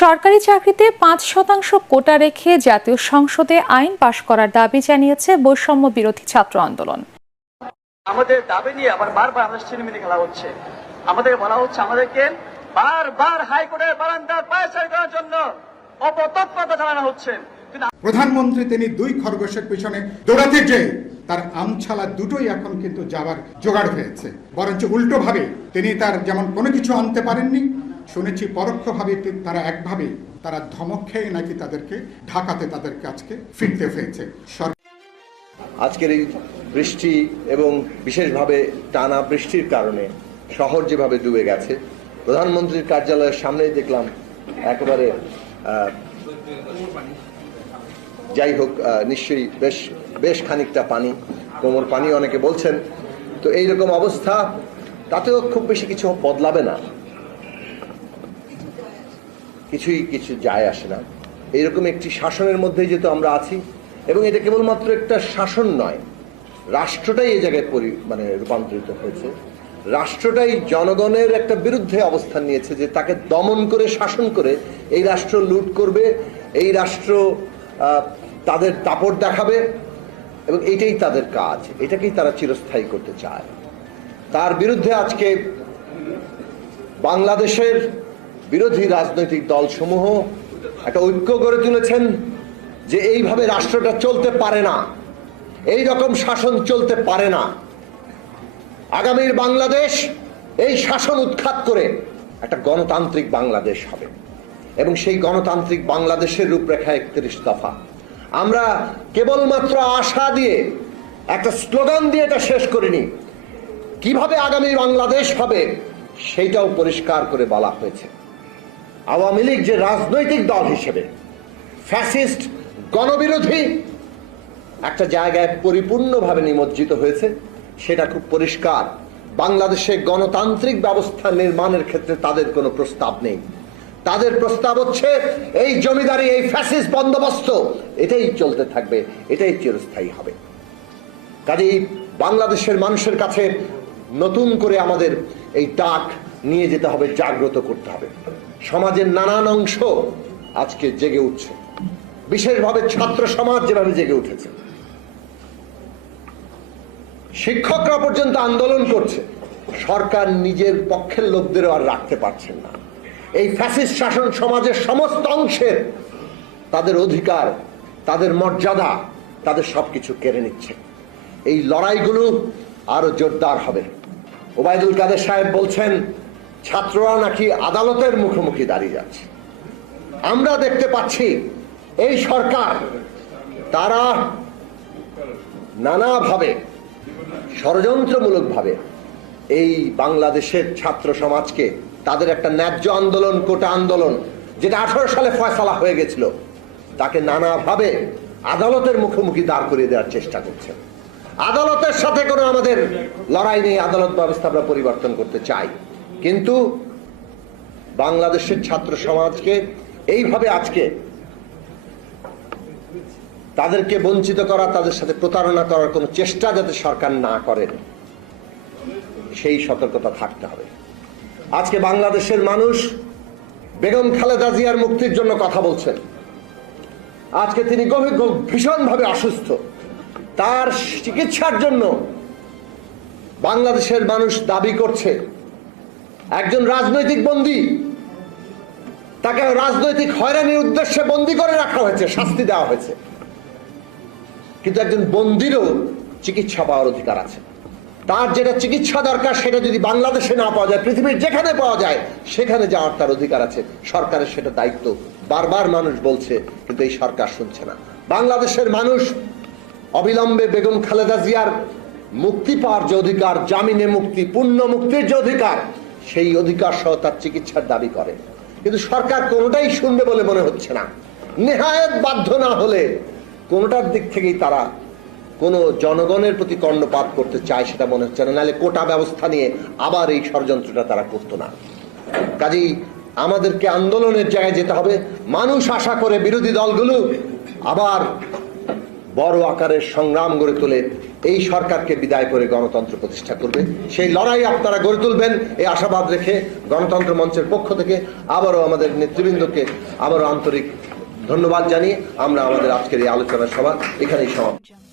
সরকারি চাকরিতে ৫% কোটা রেখে জাতীয় সংসদে আইন পাশ করার দাবি জানিয়েছে বৈষম্য বিরোধী ছাত্র আন্দোলন। আমাদের দাবি নিয়ে আবার বারবার আমাদের ছিনিমিনি খেলা হচ্ছে। আমাদের বলা হচ্ছে আমাদেরকে বারবার হাইকোর্টের বারান্দার পায়চারি করার জন্য অপতৎপরতা চালানো হচ্ছে। প্রধানমন্ত্রী তিনি দুই খরগোশের পিছনে দৌড়াতে যেয়ে তার আমছালা দুটোই এখন কিন্তু যাবার জোগাড় হয়েছে, বরঞ্চ উল্টো ভাবে তিনি তার যেমন কোনো কিছু আনতে পারেননি, শুনেছি পরোক্ষভাবে তারা একভাবে তারা ধমক খেয়ে নাকি তাদেরকে ঢাকাতে তাদেরকে আজকে ফিরতে হয়েছে। আজকের এই বৃষ্টি এবং বিশেষভাবে টানা বৃষ্টির কারণে শহর যেভাবে ডুবে গেছে, প্রধানমন্ত্রীর কার্যালয়ের সামনেই দেখলাম একেবারে যাই হোক নিশ্চয়ই বেশ খানিকটা পানি, কোমর পানি অনেকে বলছেন। তো এইরকম অবস্থা, তাতেও খুব বেশি কিছু বদলাবে না, কিছু যায় আসে না। এইরকম একটি শাসনের মধ্যেই যেহেতু আমরা আছি, এবং এটা কেবলমাত্র একটা শাসন নয়, রাষ্ট্রটাই এই জায়গায় রূপান্তরিত হয়েছে। রাষ্ট্রটাই জনগণের একটা বিরুদ্ধে অবস্থান নিয়েছে যে তাকে দমন করে শাসন করে এই রাষ্ট্র লুট করবে, এই রাষ্ট্র তাদের দাপট দেখাবে, এবং এইটাই তাদের কাজ, এটাকেই তারা চিরস্থায়ী করতে চায়। তার বিরুদ্ধে আজকে বাংলাদেশের বিরোধী রাজনৈতিক দলসমূহ একটা ঐক্য গড়ে তুলেছেন যে এইভাবে রাষ্ট্রটা চলতে পারে না, এই রকম শাসন চলতে পারে না। আগামীর বাংলাদেশ এই শাসন উৎখাত করে একটা গণতান্ত্রিক বাংলাদেশ হবে, এবং সেই গণতান্ত্রিক বাংলাদেশের রূপরেখা 31 দফা। আমরা কেবলমাত্র আশা দিয়ে একটা স্লোগান দিয়ে এটা শেষ করিনি, কিভাবে আগামী বাংলাদেশ হবে সেইটাও পরিষ্কার করে বলা হয়েছে। আওয়ামী লীগ যে রাজনৈতিক দল হিসেবে ফ্যাসিস্ট গণবিরোধী একটা জায়গায় পরিপূর্ণভাবে নিমজ্জিত হয়েছে, সেটা খুব পরিষ্কার। বাংলাদেশে গণতান্ত্রিক ব্যবস্থা নির্মাণের ক্ষেত্রে তাদের কোনো প্রস্তাব নেই। তাদের প্রস্তাব হচ্ছে এই জমিদারি, এই ফ্যাসিস্ট বন্দোবস্ত, এটাই চলতে থাকবে, এটাই চিরস্থায়ী হবে। কাজেই বাংলাদেশের মানুষের কাছে নতুন করে আমাদের এই ডাক নিয়ে যেতে হবে, জাগ্রত করতে হবে। সমাজের নানান অংশ আজকে জেগে উঠছে, বিশেষভাবে ছাত্র সমাজ যেভাবে জেগে উঠেছে, শিক্ষকরা পর্যন্ত আন্দোলন করছে। সরকার নিজের পক্ষের লোকদেরও আর রাখতে পারছেন না। এই ফ্যাসিস্ট শাসন সমাজের সমস্ত অংশের তাদের অধিকার, তাদের মর্যাদা, তাদের সবকিছু কেড়ে নিচ্ছে। এই লড়াইগুলো আরো জোরদার হবে। ওবায়দুল কাদের সাহেব বলছেন ছাত্ররা নাকি আদালতের মুখোমুখি দাঁড়িয়ে যাচ্ছে। আমরা দেখতে পাচ্ছি এই সরকার তারা নানাভাবে ষড়যন্ত্রমূলকভাবে এই বাংলাদেশের ছাত্র সমাজকে তাদের একটা ন্যায্য আন্দোলন, কোটা আন্দোলন, যেটা 18 সালে ফয়সালা হয়ে গেছিল, তাকে নানাভাবে আদালতের মুখোমুখি দাঁড় করিয়ে দেওয়ার চেষ্টা করছে। আদালতের সাথে কোনো আমাদের লড়াই নেই, আদালত ব্যবস্থা আমরা পরিবর্তন করতে চাই, কিন্তু বাংলাদেশের ছাত্র সমাজকে এইভাবে আজকে তাদেরকে বঞ্চিত করা, তাদের সাথে প্রতারণা করার কোনো চেষ্টা যাতে সরকার না করেন, সেই সতর্কতা থাকতে হবে। আজকে বাংলাদেশের মানুষ বেগম খালেদা জিয়ার মুক্তির জন্য কথা বলছেন। আজকে তিনি ভীষণভাবে অসুস্থ, তার চিকিৎসার জন্য বাংলাদেশের মানুষ দাবি করছে। একজন রাজনৈতিক বন্দী, তাকে রাজনৈতিক হয়রানির উদ্দেশ্যে বন্দী করে রাখা হয়েছে, শাস্তি দেওয়া হয়েছে, কিন্তু একজন বন্দীরও চিকিৎসা পাওয়ার অধিকার আছে। তার যেটা চিকিৎসা দরকার সেটা যদি বাংলাদেশে না পাওয়া যায়, পৃথিবীর যেখানে পাওয়া যায় সেখানে যাওয়ার তার অধিকার আছে। সরকারের সেটা দায়িত্ব, বারবার মানুষ বলছে, কিন্তু এই সরকার শুনছে না। বাংলাদেশের মানুষ অবিলম্বে বেগম খালেদা জিয়ার মুক্তি পাওয়ার যে অধিকার, জামিনে মুক্তি, পূর্ণ মুক্তির যে অধিকার, সেই অধিকার সহ তার চিকিৎসার দাবি করে, কিন্তু সরকার কোনোটাই শুনবে বলে মনে হচ্ছে না। নেহায়েত বাধ্য না হলে কোনোটার দিক থেকেই তারা কোনো জনগণের প্রতি কর্ণপাত করতে চায় সেটা মনে হচ্ছে না, নাহলে কোটা ব্যবস্থা নিয়ে আবার এই ষড়যন্ত্রটা তারা করতো না। কাজেই আমাদেরকে আন্দোলনের জায়গায় যেতে হবে। মানুষ আশা করে বিরোধী দলগুলো আবার বড় আকারের সংগ্রাম গড়ে তুলে এই সরকারকে বিদায় করে গণতন্ত্র প্রতিষ্ঠা করবে। সেই লড়াই আপনারা গড়ে তুলবেন এই আশাবাদ রেখে গণতন্ত্র মঞ্চের পক্ষ থেকে আবারও আমাদের নেতৃবৃন্দকে আবারও আন্তরিক ধন্যবাদ জানিয়ে আমরা আমাদের আজকের এই আলোচনা সভা এখানেই সমাপ্ত।